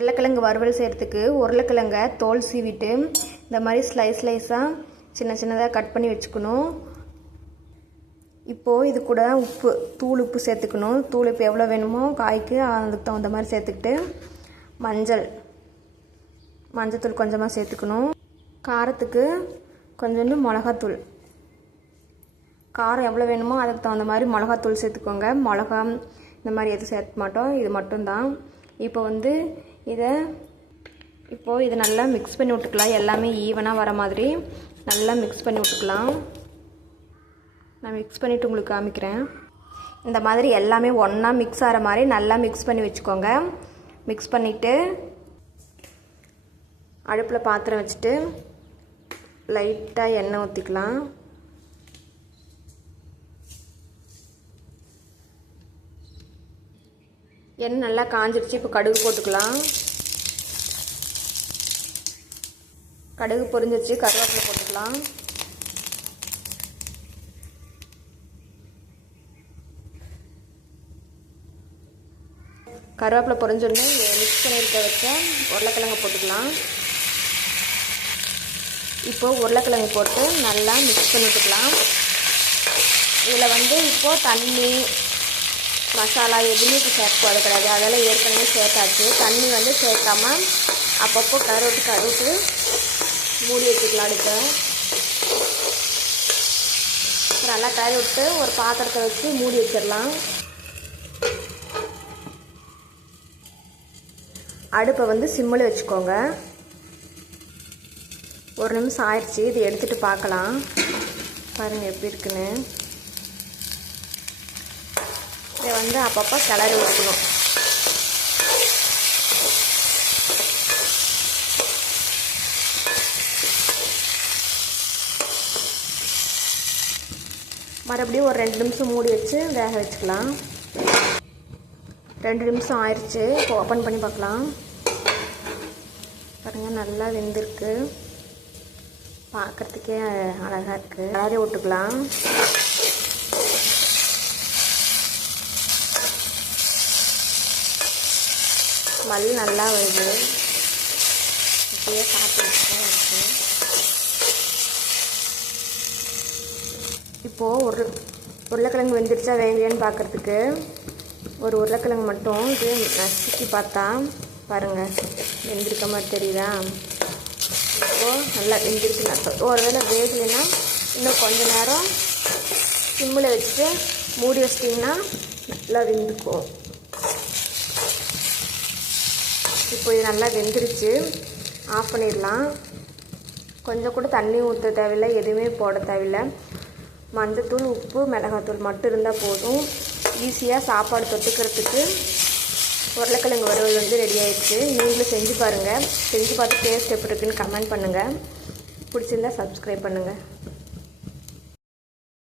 உருளைக்கிழங்கு வறுவல் செய்கிறதுக்கு உருளைக்கிழங்கை தோல் சீவிட்டு இந்த மாதிரி ஸ்லைஸாக சின்ன சின்னதாக கட் பண்ணி வச்சுக்கணும். இப்போது இது கூட தூள் உப்பு சேர்த்துக்கணும். தூள் இப்போ எவ்வளோ வேணுமோ காய்க்கு அதுக்கு தகுந்த மாதிரி சேர்த்துக்கிட்டு மஞ்சத்தூள் கொஞ்சமாக சேர்த்துக்கணும். காரத்துக்கு கொஞ்சோண்டு மிளகாத்தூள், காரம் எவ்வளோ வேணுமோ அதுக்கு தகுந்த மாதிரி மிளகாத்தூள் சேர்த்துக்கோங்க. மிளகா இந்த மாதிரி எதுவும் சேர்க்க மாட்டோம், இது மட்டும்தான். இப்போ இதை நல்லா மிக்ஸ் பண்ணி விட்டுக்கலாம். எல்லாமே ஈவனாக வர மாதிரி நல்லா மிக்ஸ் பண்ணி விட்டுக்கலாம். நான் மிக்ஸ் பண்ணிவிட்டு உங்களுக்கு காமிக்கிறேன். இந்த மாதிரி எல்லாமே ஒன்றா மிக்ஸ் ஆகிற மாதிரி நல்லா மிக்ஸ் பண்ணி வச்சுக்கோங்க. மிக்ஸ் பண்ணிவிட்டு அடுப்பில் பாத்திரம் வச்சுட்டு லைட்டாக எண்ணெய் ஊற்றிக்கலாம். எண்ணெய் நல்லா காஞ்சிடுச்சு. இப்போ கடுகு போட்டுக்கலாம். கடுகு பொரிஞ்சிருச்சு, கருவேப்பிலை போட்டுக்கலாம். கருவேப்பிலை பொரிஞ்சோடனே மிக்ஸ் பண்ணியிருக்க வச்ச உருளைக்கிழங்கு போட்டுக்கலாம். இப்போது உருளைக்கிழங்கு போட்டு நல்லா மிக்ஸ் பண்ணி விட்டுக்கலாம். இதில் இப்போது தண்ணி மசாலா எதுவுமே இப்போ சேர்க்கக்கூடாது கிடையாது, அதெல்லாம் ஏற்கனவே சேர்த்தாச்சு. தண்ணி சேர்க்காம அப்பப்போ கருவிட்டு மூடி வச்சுக்கலாம். அடுத்து நல்லா கறி விட்டு ஒரு பாத்திரத்தை வச்சு மூடி வச்சிடலாம். அடுப்பை சிம்மில் வச்சுக்கோங்க. ஒரு நிமிஷம் ஆயிடுச்சு. இதை எடுத்துகிட்டு பார்க்கலாம். பாருங்கள் எப்படி இருக்குன்னு. இதை அப்பப்போ கிளறி விட்டுக்கணும். மறுபடியும் ஒரு 2 நிமிஷம் மூடி வச்சு வேக வச்சுக்கலாம். 2 நிமிஷம் ஆயிடுச்சு. இப்போ ஓப்பன் பண்ணி பார்க்கலாம். பாருங்கள் நல்லா வெந்திருக்கு, பார்க்குறதுக்கே அழகாக இருக்குது. கிளறி விட்டுக்கலாம். ஸ்மெல் நல்லா வருது. இப்படியே சாப்பிட்டு இருக்குது. இப்போது உருளைக்கிழங்கு வெந்துருச்சா வேகலையான்னு பார்க்குறதுக்கு ஒரு உருளைக்கிழங்கு மட்டும் இது நசுக்கி பார்த்தா பாருங்கள் வெந்திருக்க மாதிரி தெரியுதா? இப்போது நல்லா வெந்திருக்கு அர்த்தம். ஒருவேளை வேகலைன்னா இன்னும் கொஞ்சம் நேரம் சிம்மில் வச்சுட்டு மூடி வச்சிட்டிங்கன்னா நல்லா வெந்துக்கும். இப்போ இது நல்லா வெந்துருச்சு. ஆஃப் பண்ணிடலாம். கொஞ்சம் கூட தண்ணி ஊற்ற தேவையில்லை, எதுவுமே போட தேவையில்லை. மஞ்சத்தூள், உப்பு, மிளகாத்தூள் மட்டும் இருந்தால் போதும். ஈஸியாக சாப்பாடு தொட்டுக்கிறதுக்கு உருளைக்கிழங்கு வறுவல் ரெடி ஆகிடுச்சு. நீங்களும் செஞ்சு பாருங்கள். செஞ்சு பார்த்து டேஸ்ட் எப்படி இருக்குன்னு கமெண்ட் பண்ணுங்கள். பிடிச்சிருந்தா சப்ஸ்கிரைப் பண்ணுங்கள்.